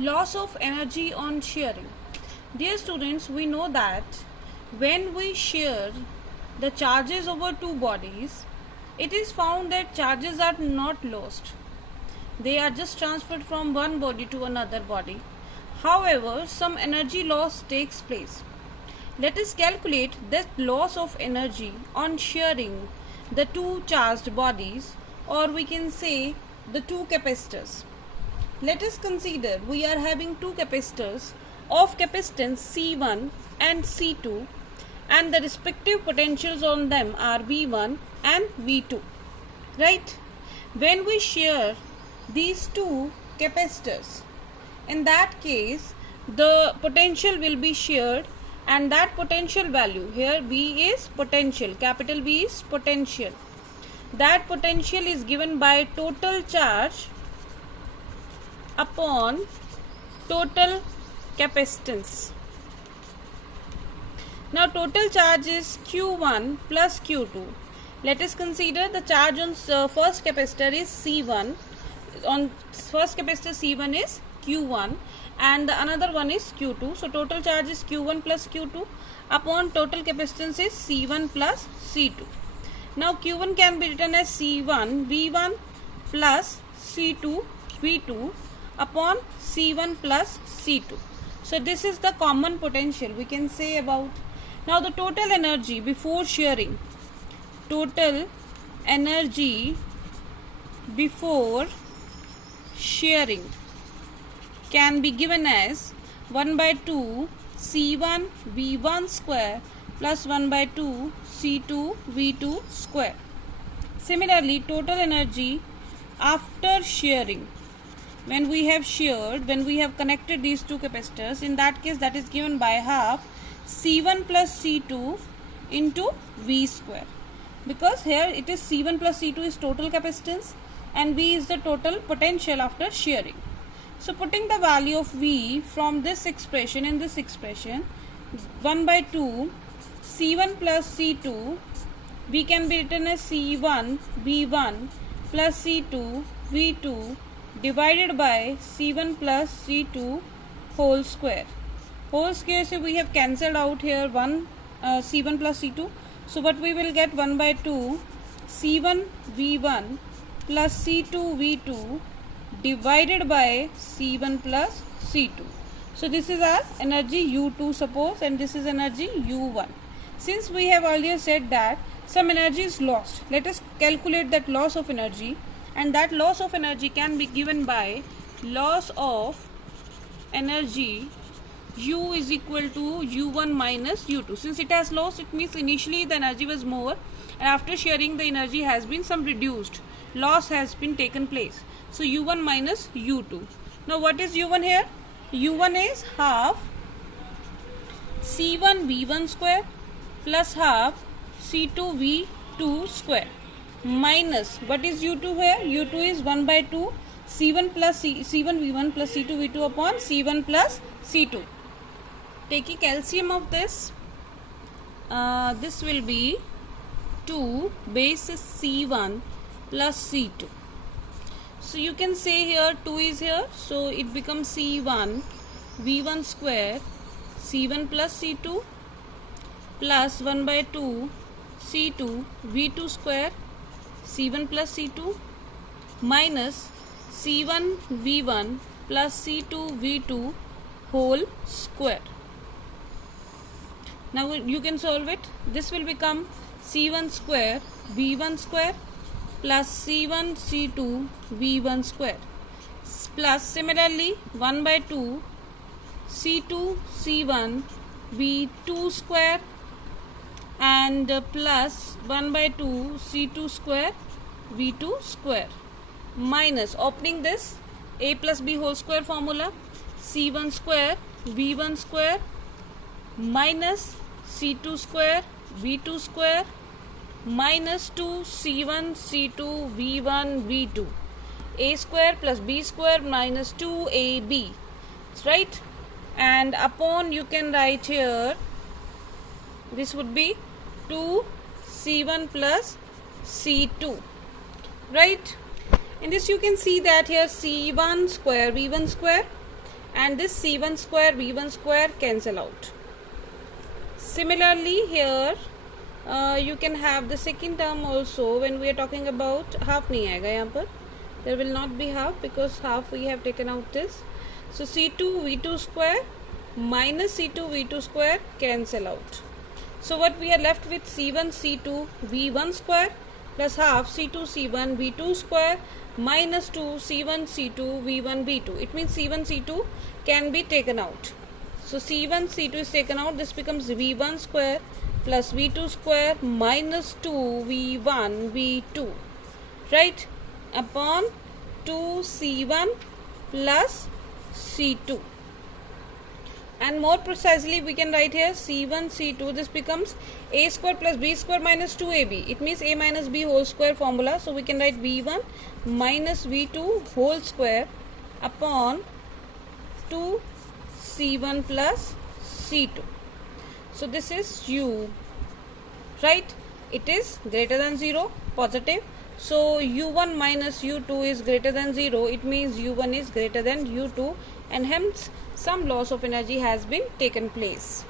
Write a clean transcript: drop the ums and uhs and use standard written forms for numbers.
Loss of energy on shearing. Dear students, we know that when we shear the charges over two bodies, it is found that charges are not lost. They are just transferred from one body to another body. However, some energy loss takes place. Let us calculate that loss of energy on shearing the two charged bodies, or we can say the two capacitors. Let us consider we are having two capacitors of capacitance C1 and C2, and the respective potentials on them are V1 and V2. Right? When we shear these two capacitors, in that case the potential will be sheared, and that potential value, here V is potential, capital V is potential, that potential is given by total charge upon total capacitance. Now total charge is Q1 plus Q2. Let us consider the charge on first capacitor is C1. On first capacitor C1 is Q1 and the another one is Q2. So total charge is Q1 plus Q2 upon total capacitance is C1 plus C2. Now Q1 can be written as C1 V1 plus C2 V2 upon C1 plus C2. So this is the common potential we can say about. Now the total energy before shearing, total energy before shearing can be given as 1 by 2 C1 V1 square plus 1 by 2 C2 V2 square. Similarly, total energy after shearing, when we have sheared, when we have connected these two capacitors, in that case that is given by half C1 plus C2 into V square, because here it is C1 plus C2 is total capacitance and V is the total potential after shearing. So putting the value of V from this expression in this expression, 1 by 2 C1 plus C2, V can be written as C1 V1 plus C2 V2 divided by C1 plus C2 whole square. Whole square, so we have cancelled out here one C1 plus C2. So what we will get 1 by 2 C1 V1 plus C2 V2 divided by C1 plus C2. So this is our energy U2 suppose, and this is energy U1. Since we have earlier said that some energy is lost, let us calculate that loss of energy, and that loss of energy can be given by loss of energy U is equal to U1 minus U2. Since it has lost, it means initially the energy was more and after sharing the energy has been some reduced, loss has been taken place. So U1 minus U2. Now what is U1 here? U1 is half C1 V1 square plus half C2 V2 square minus, what is U2 here? U2 is 1 by 2 C1 plus C1 V1 plus C2 V2 upon C1 plus C2. Taking LCM of this, this will be 2 base is C1 plus C2. So you can say here 2 is here, so it becomes C1 V1 square C1 plus C2 plus 1 by 2 C2 V2 square C1 plus C2 minus C1 V1 plus C2 V2 whole square. Now you can solve it. This will become C1 square V1 square plus C1 C2 V1 square plus similarly 1 by 2 C2 C1 V2 square and plus 1 by 2 C2 square V2 square minus, opening this A plus B whole square formula, C1 square V1 square minus C2 square V2 square minus 2 C1 C2 V1 V2, A square plus B square minus 2AB, right? And upon, you can write here, this would be 2 C1 plus C2, right? In this you can see that here C1 square V1 square and this C1 square V1 square cancel out. Similarly here you can have the second term also. When we are talking about half नहीं आएगा यहाँ पर, there will not be half because half we have taken out this. So C2 V2 square minus C2 V2 square cancel out. So what we are left with, C1 C2 V1 square plus half C2 C1 V2 square minus 2 C1 C2 V1 V2. It means C1 C2 can be taken out. So C1 C2 is taken out. This becomes V1 square plus V2 square minus 2 V1 V2, right, upon 2 C1 plus C2. And more precisely we can write here C1 C2, this becomes A square plus B square minus 2AB. It means A minus B whole square formula. So we can write V1 minus V2 whole square upon 2 C1 plus C2. So this is U, right? It is greater than 0, positive. So U1 minus U2 is greater than 0. It means U1 is greater than U2, and hence some loss of energy has been taken place.